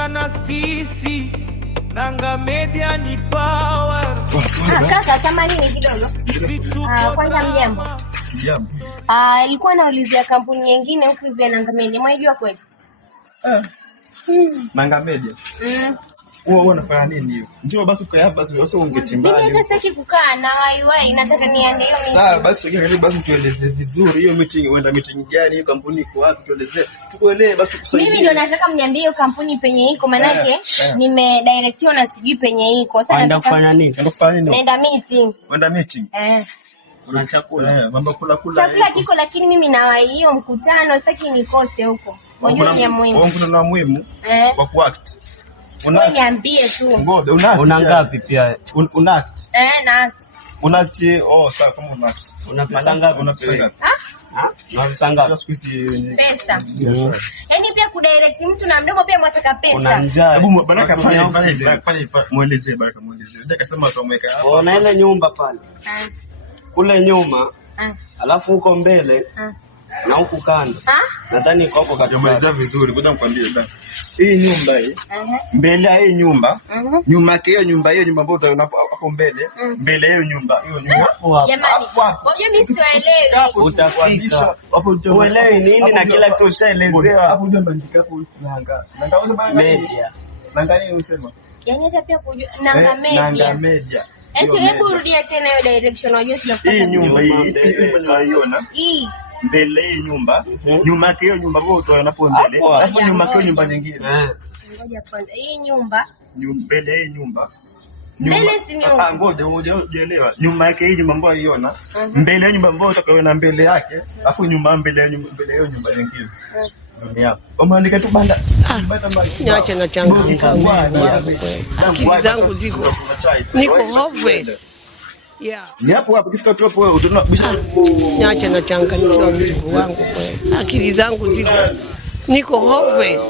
Tumefika na sisi Nanga Media ni power. Kaka kama nini kidogo? Kwanza mjambo. Mjambo. Ilikuwa naulizia kampuni nyingine huku hivi Nanga Media. Mwaijua kweli? Nanga Media. Wewe unafanya nini hiyo? Njoo basi ukae hapa basi wewe ungetimbani. Mimi hata sitaki kukaa na waiwai, nataka niende hiyo meeting. Sawa basi sogea karibu basi tueleze vizuri hiyo meeting, uenda meeting gani, hiyo kampuni iko wapi, tueleze. Tukuelewe basi tukusaidie. Mimi ndio nataka mniambie hiyo kampuni penye iko, manake nimedirectiwa na sijui penye iko. Sasa nataka kufanya nini? Nataka kufanya nini? Naenda meeting. Uenda meeting? Una chakula? Mambo kula. Chakula kiko lakini mimi na hiyo mkutano sitaki nikose huko. Unajua ni muhimu. Wewe una muhimu kwa kuact. Niambie tu. Ngoja una ngapi pia? Una act. Na act. Una act. Sawa kama una act. Una pesa ngapi? Una pesa ngapi? Una pesa ngapi? Pesa. Yaani pia kudirect mtu na mdomo pia mwataka pesa. Una njaa. Hebu Baraka fanya muelezee Baraka muelezee. Nataka sema utamweka hapa. Ona ile nyumba pale. Kule nyuma. Alafu huko mbele. Na huku kando. Nadhani iko hapo katika. Umaliza vizuri, ngoja nikwambie basi. Hii nyumba hii. Mbele ya hii nyumba, nyuma yake hiyo nyumba ambayo utaona hapo mbele, mbele hiyo nyumba. Jamani, ngoja mimi siwaelewi. Utafika. Uelewi nini na kila kitu ushaelezewa. Hapo ndio bandika hapo Nanga. Nanga unasema Media. Nanga nini unasema? Yaani hata pia kujua Nanga Media. Nanga Media. Hebu rudia tena hiyo direction, unajua sinafuata. Hii nyumba hii unaiona? Hii mbele hii nyumba, nyuma yake hiyo nyumba kwa utaona hapo mbele. Alafu nyuma yake nyumba nyingine. Ngoja kwanza. Hii nyumba, mbele hii nyumba. Mbele si nyumba. Ngoja hujaelewa. Nyuma yake hii nyumba ambayo unaiona, mbele ya nyumba ambayo utakayoona mbele yake, alafu nyuma mbele ya hiyo nyumba nyingine. Ndio. Umeandika tu banda. Niache na changamoto. Akili zangu ziko. Niko hopeless. Ni hapo kifika tu hapo wewe utaona niache na changanyikiwa mtu wangu kweli. Akili zangu ziko. Niko hopeless.